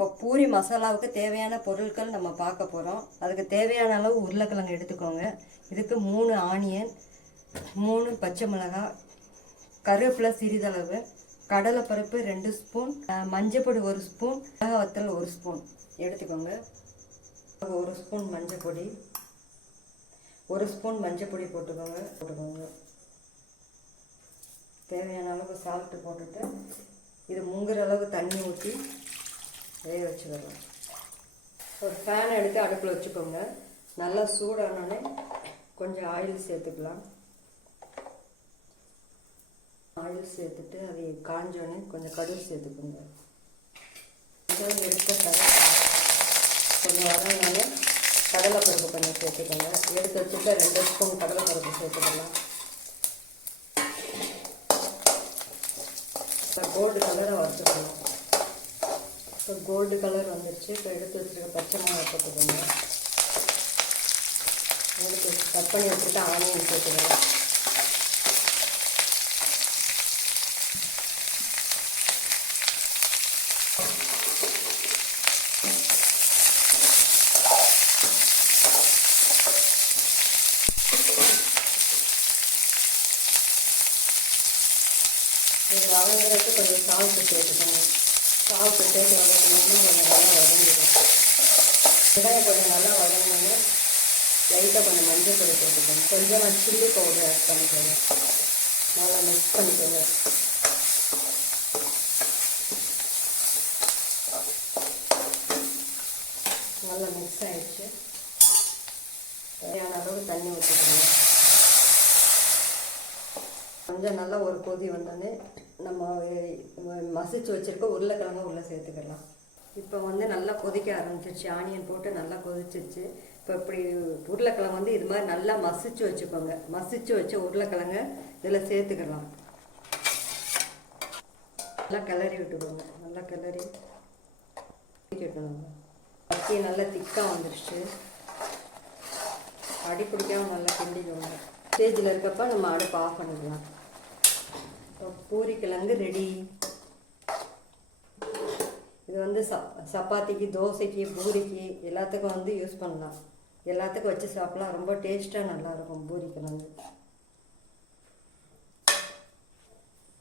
இப்போ பூரி மசாலாவுக்கு தேவையான பொருட்கள் நம்ம பார்க்க போகிறோம் அதுக்கு தேவையான அளவு உருளைக்கிழங்கு எடுத்துக்கோங்க. இதுக்கு மூணு ஆனியன் மூணு பச்சை மிளகாய் கருவேப்பிலை சிறிதளவு கடலைப்பருப்பு ரெண்டு ஸ்பூன் மஞ்சப்பொடி ஒரு ஸ்பூன் மிளகா வத்தல் ஒரு ஸ்பூன் எடுத்துக்கோங்க. ஒரு ஸ்பூன் மஞ்சள் பொடி ஒரு ஸ்பூன் மஞ்சள் பொடி போட்டுக்கோங்க போட்டுக்கோங்க. தேவையான அளவு சால்ட்டு போட்டுட்டு இது முங்குற அளவு தண்ணி ஊற்றி வேக வச்சுக்கலாம் ஒரு ஃபேன் எடுத்து அடுப்பில் வச்சுக்கோங்க. நல்லா சூடானோடனே கொஞ்சம் ஆயில் சேர்த்துக்கலாம். ஆயில் சேர்த்துட்டு அதை காஞ்சோடனே கொஞ்சம் கடுகு சேர்த்துக்கோங்க. கொஞ்சம் எடுத்த கடலை கொஞ்சம் வதங்கினோடனே கடலைப்பருப்பு கொஞ்சம் சேர்த்துக்கோங்க. எடுத்து வச்சுட்டு ரெண்டு ஸ்பூன் கடலைப்பருப்பு சேர்த்துக்கலாம். கோல்டு கலரை வறுத்துக்கணும் இப்போ கோல்டு கலர் வந்துருச்சு. இப்போ எடுத்து வச்சுருக்க பச்சை மிளகாய் போட்டுக்கோங்க. எடுத்து வச்சு கட் பண்ணி வச்சுட்டு ஆனியன் போட்டுக்கோங்க. இது வதங்குறதுக்கு கொஞ்சம் சால்ட்டு சேர்த்துக்கணும் சால்ட்டு சேர்த்து வதக்கணும்னா கொஞ்சம் நல்லா வதங்கிடும் வெங்காயம் கொஞ்சம் நல்லா வதங்கினா லைட்டாக கொஞ்சம் மஞ்சள் பொடி போட்டுக்கணும் கொஞ்சம் நான் சில்லி பவுடர் ஆட் பண்ணிக்கோங்க நல்லா மிக்ஸ் பண்ணிக்கோங்க நல்லா மிக்ஸ் ஆயிடுச்சு. தேவையான அளவு தண்ணி ஊற்றிக்கணும் கொஞ்சம் நல்லா ஒரு கொதி வந்தோடனே நம்ம மசிச்சு வச்சுருக்க உருளைக்கிழங்கு உள்ளே சேர்த்துக்கலாம். இப்போ வந்து நல்லா கொதிக்க ஆரம்பிச்சிருச்சு. ஆனியன் போட்டு நல்லா கொதிச்சிருச்சு. இப்போ இப்படி உருளைக்கிழங்கு வந்து இது மாதிரி நல்லா மசிச்சு வச்சுக்கோங்க. மசிச்சு வச்ச உருளைக்கிழங்கு இதில் சேர்த்துக்கலாம். நல்லா கிளறி விட்டுக்கோங்க. நல்லா கிளறி விட்டுக்கணும் அக்கி நல்லா திக்காக வந்துடுச்சு அடி பிடிக்காமல் நல்லா கிண்டிக்கோங்க ஸ்டேஜில் இருக்கப்போ நம்ம அடுப்பு ஆஃப் பண்ணிக்கலாம் இப்போ பூரி கிழங்கு ரெடி இது வந்து சப்பாத்திக்கு தோசைக்கு பூரிக்கு எல்லாத்துக்கும் வந்து யூஸ் பண்ணலாம். எல்லாத்துக்கும் வச்சு சாப்பிடலாம். ரொம்ப டேஸ்ட்டாக நல்லாயிருக்கும் பூரி கிழங்கு.